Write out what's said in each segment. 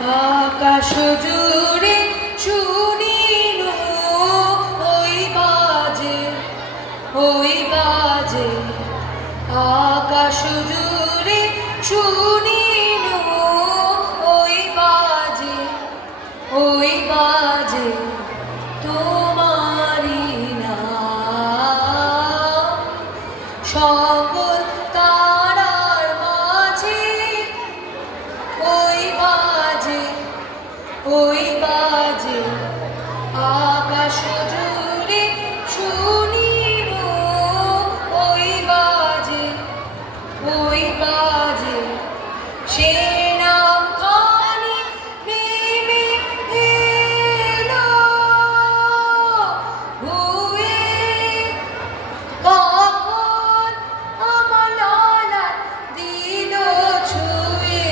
আকাশ জুড়ে শুনিল ওই বাজে আকাশ জুড়ে শুনিল ওই বাজে তোমারি নাম সকল তারার মাঝে ওই বাজে আকাশ জুড়ে শুনিব ওই বাজে সে নাম খানি নেমে এলো ভুয়ে কখন আমার ললাট দিল ছুঁয়ে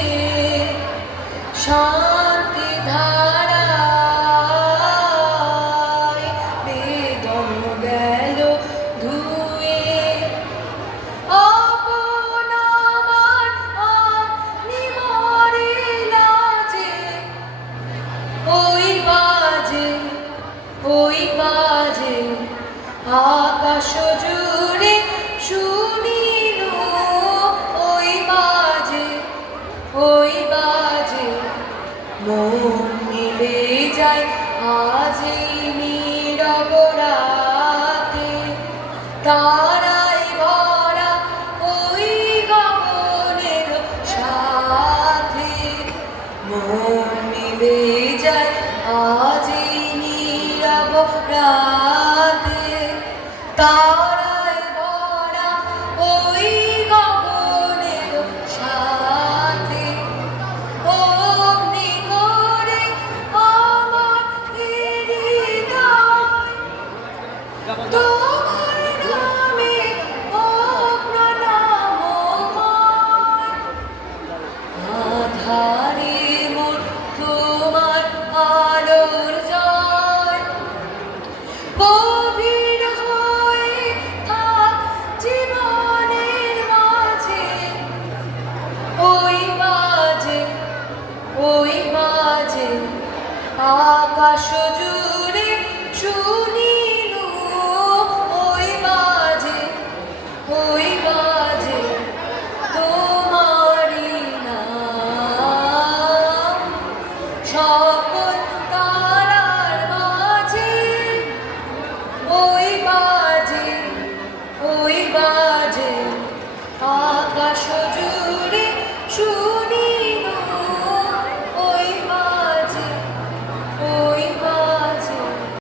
শান্তি ধারায় বেদম গেল ধুয়ে আপন আমার নিমরে লাজে ওই বাজে আকাশ জুড়ে শুনিল ওই বাজে মন মিলে যায় আজ এই নীরব রাতে তারায় ভরা ওই গগনের সাথে মন মিলে যায় আজ এই নীরব রাতে তারায় ভরা ওই গগনের সাথে অগ্নি করে আমার হৃদয় তোমার নামে প্রণামময় আধারে মোর তোমার আলোর জয় গভীর হয়ে থাক জীবনের মাঝে ওই বাজে আকাশ জুড়ে